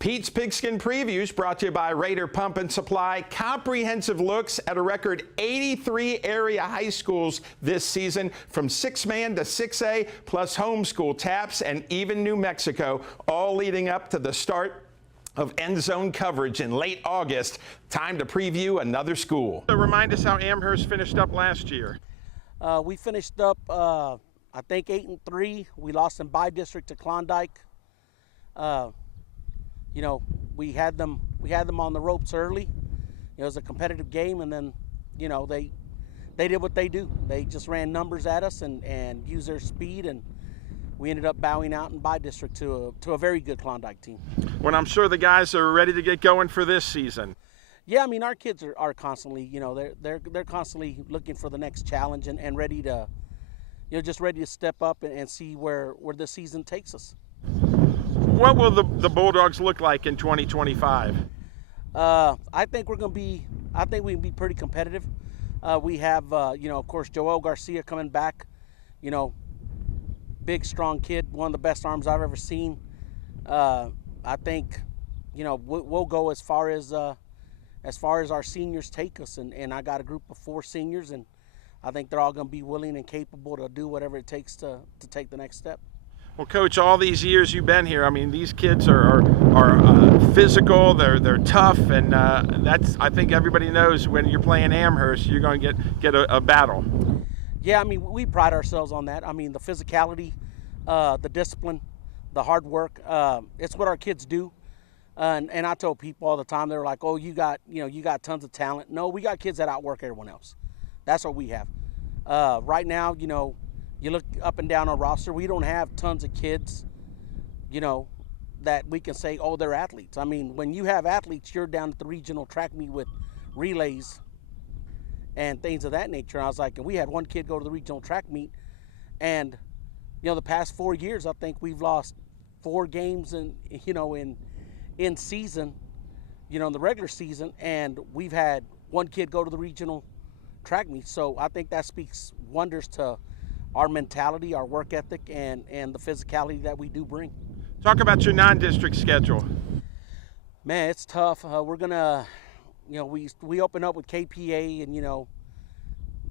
Pete's Pigskin Previews brought to you by Raider Pump and Supply. Comprehensive looks at a record 83 area high schools this season, from 6-man to 6A, plus homeschool taps and even New Mexico, all leading up to the start of end zone coverage in late August. Time to preview another school. So remind us how Amherst finished up last year. We finished up, I think 8-3. We lost in by-district to Klondike. You know, we had them on the ropes early. It was a competitive game, and then, you know, they did what they do. They just ran numbers at us and used their speed, and we ended up bowing out in by-district to a very good Klondike team. When I'm sure the guys are ready to get going for this season. Yeah, I mean, our kids are constantly, you know, they're constantly looking for the next challenge and ready to, you know, just ready to step up and see where the season takes us. What will the Bulldogs look like in 2025? I think we can be pretty competitive. We have, you know, of course, Joel Garcia coming back. You know, big, strong kid, one of the best arms I've ever seen. I think, you know, we'll go as far as our seniors take us, and I got a group of 4 seniors, and I think they're all going to be willing and capable to do whatever it takes to take the next step. Well, Coach, all these years you've been here, I mean, these kids are physical, they're tough, and that's, I think everybody knows when you're playing Amherst, you're going to get a battle. Yeah, I mean, we pride ourselves on that. I mean, the physicality, the discipline, the hard work, it's what our kids do. And I tell people all the time, they're like, oh, you got tons of talent. No, we got kids that outwork everyone else. That's what we have. Right now, you know, you look up and down our roster, we don't have tons of kids, you know, that we can say, oh, they're athletes. I mean, when you have athletes, you're down at the regional track meet with relays and things of that nature. And I was like, and we had one kid go to the regional track meet, and, you know, the past 4 years, I think we've lost 4 games in season, you know, in the regular season, and we've had one kid go to the regional track meet. So I think that speaks wonders to our mentality, our work ethic, and the physicality that we do bring. Talk about your non-district schedule. Man, it's tough. We're gonna, you know, we open up with KPA, and, you know,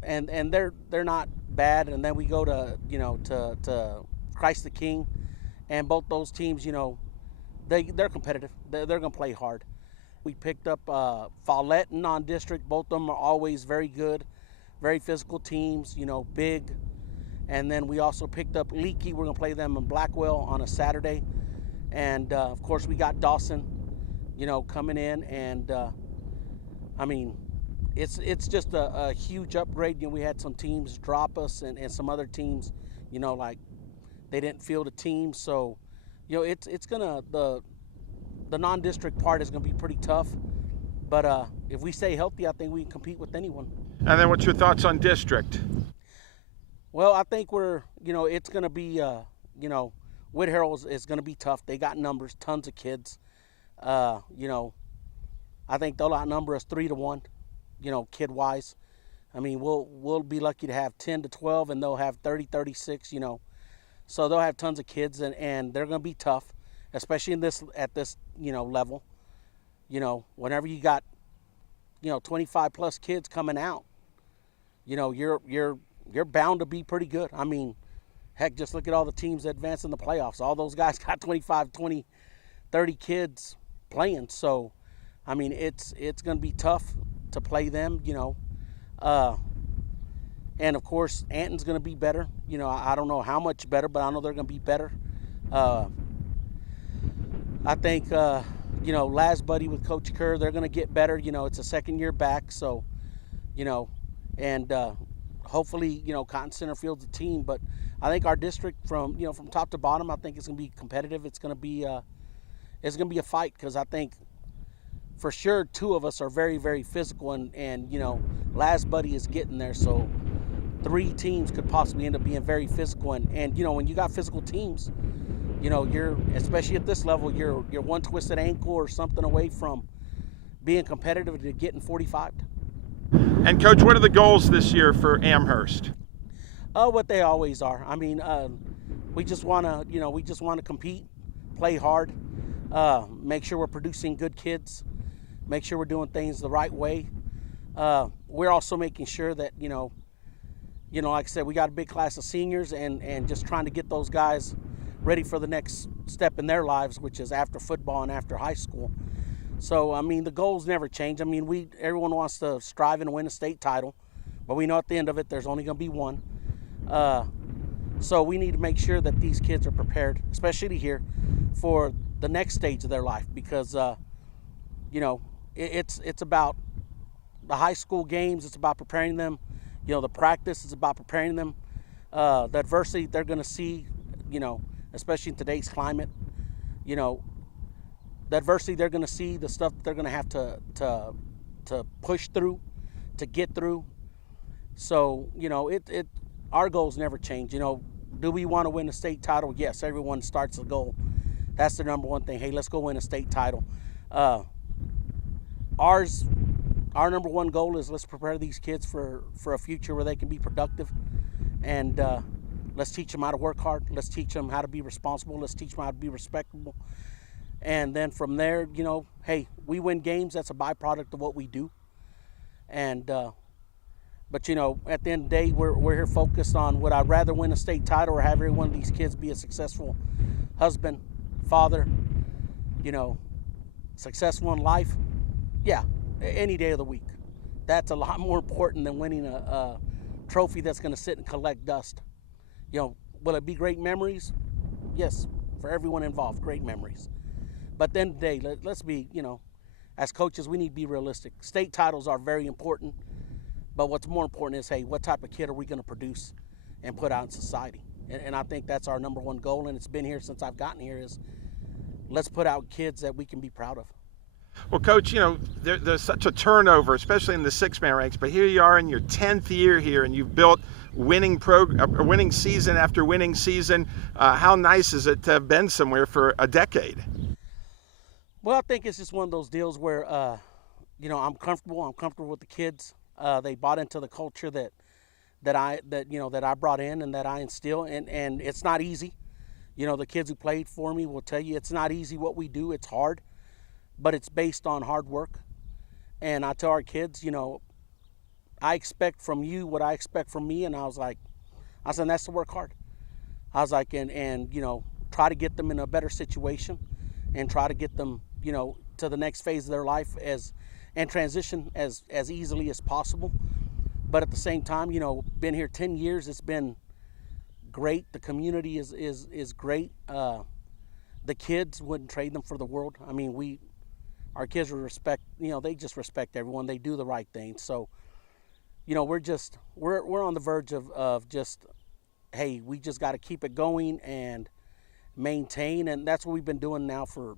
and they're not bad, and then we go to, you know, to Christ the King, and both those teams, you know, they're competitive. They're gonna play hard. We picked up Follett and non-district. Both of them are always very good, very physical teams, you know, big. And then we also picked up Leakey. We're going to play them in Blackwell on a Saturday. And, of course, we got Dawson, you know, coming in. And, I mean, it's just a huge upgrade. You know, we had some teams drop us and some other teams, you know, like they didn't field a team. So, you know, it's going to – the non-district part is going to be pretty tough. But if we stay healthy, I think we can compete with anyone. And then what's your thoughts on district? Well, I think it's going to be, you know, Whit Harrell is going to be tough. They got numbers, tons of kids. You know, I think they'll outnumber us 3-1, you know, kid-wise. I mean, we'll be lucky to have 10 to 12, and they'll have 30, 36, you know. So they'll have tons of kids, and they're going to be tough, especially at this, you know, level. You know, whenever you got, you know, 25-plus kids coming out, you know, you're bound to be pretty good. I mean, heck, just look at all the teams that advance in the playoffs. All those guys got 25, 20, 30 kids playing. So, I mean, it's going to be tough to play them, you know. And, of course, Anton's going to be better. You know, I don't know how much better, but I know they're going to be better. I think, you know, Laz Buddy with Coach Kerr, they're going to get better. You know, it's a second year back. So, you know, and hopefully, you know, Cotton Center fields the team. But I think our district, from top to bottom, I think it's going to be competitive. It's going to be a fight, because I think for sure 2 of us are very, very physical, and you know, Laz Buddy is getting there. So 3 teams could possibly end up being very physical, and you know, when you got physical teams, you know, you're, especially at this level, you're one twisted ankle or something away from being competitive to getting 45. And Coach, what are the goals this year for Amherst? What they always are. I mean, we just want to compete, play hard. make sure we're producing good kids, make sure we're doing things the right way. We're also making sure that, like I said, we got a big class of seniors and just trying to get those guys ready for the next step in their lives, which is after football and after high school. So, I mean, the goals never change. I mean, everyone wants to strive and win a state title, but we know at the end of it, there's only going to be one. So we need to make sure that these kids are prepared, especially here, for the next stage of their life, because, it's about the high school games. It's about preparing them. The practice is about preparing them. The adversity they're going to see, especially in today's climate, the adversity they're going to see, the stuff they're going to have to push through, to get through. So, our goals never change. Do we want to win a state title? Yes, everyone starts a goal. That's the number one thing. Hey, let's go win a state title. Our number one goal is let's prepare these kids for a future where they can be productive, and let's teach them how to work hard. Let's teach them how to be responsible. Let's teach them how to be respectable. And then from there, hey, we win games. That's a byproduct of what we do. And but at the end of the day, we're here focused on, would I rather win a state title or have every one of these kids be a successful husband, father, successful in life? Yeah, any day of the week. That's a lot more important than winning a trophy that's going to sit and collect dust. Will it be great memories? Yes, for everyone involved, great memories. But then today, let's be, as coaches, we need to be realistic. State titles are very important, but what's more important is, hey, what type of kid are we going to produce and put out in society? And I think that's our number one goal, and it's been here since I've gotten here, is let's put out kids that we can be proud of. Well, Coach, there's such a turnover, especially in the six-man ranks, but here you are in your 10th year here, and you've built winning season after winning season. How nice is it to have been somewhere for a decade? Well, I think it's just one of those deals where, I'm comfortable. I'm comfortable with the kids. They bought into the culture that I brought in and that I instill, and it's not easy. The kids who played for me will tell you it's not easy what we do. It's hard, but it's based on hard work. And I tell our kids, I expect from you what I expect from me. And I said, that's to work hard. I was like, and try to get them in a better situation and try to get them, to the next phase of their life and transition as easily as possible. But at the same time, been here 10 years, it's been great. The community is great. The kids wouldn't trade them for the world. I mean, our kids will respect, they just respect everyone. They do the right thing. So, we're on the verge of just, hey, we just got to keep it going and maintain. And that's what we've been doing now for,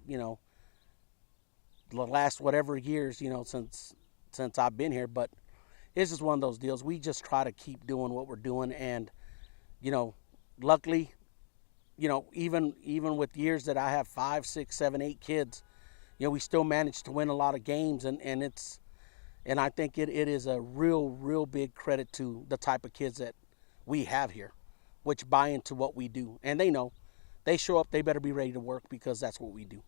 the last whatever years, since I've been here. But it's just one of those deals. We just try to keep doing what we're doing. And, luckily, even with years that I have 5, 6, 7, 8 kids, we still manage to win a lot of games. And I think it is a real big credit to the type of kids that we have here, which buy into what we do. And they know, they show up, they better be ready to work, because that's what we do.